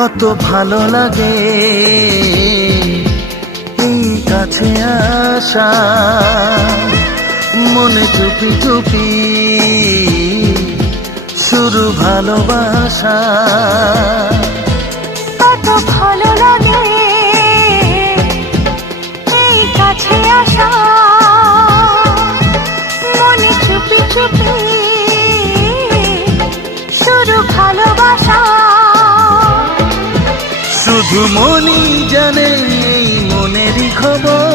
কত ভালো লাগে এই কাছে আসা, মনে চুপি চুপি শুরু ভালোবাসা। কত ভালো লাগে এই কাছে আসা, মনে চুপি চুপি শুরু ভালোবাসা। শুধু মনই জানে এই মনেরই খবর,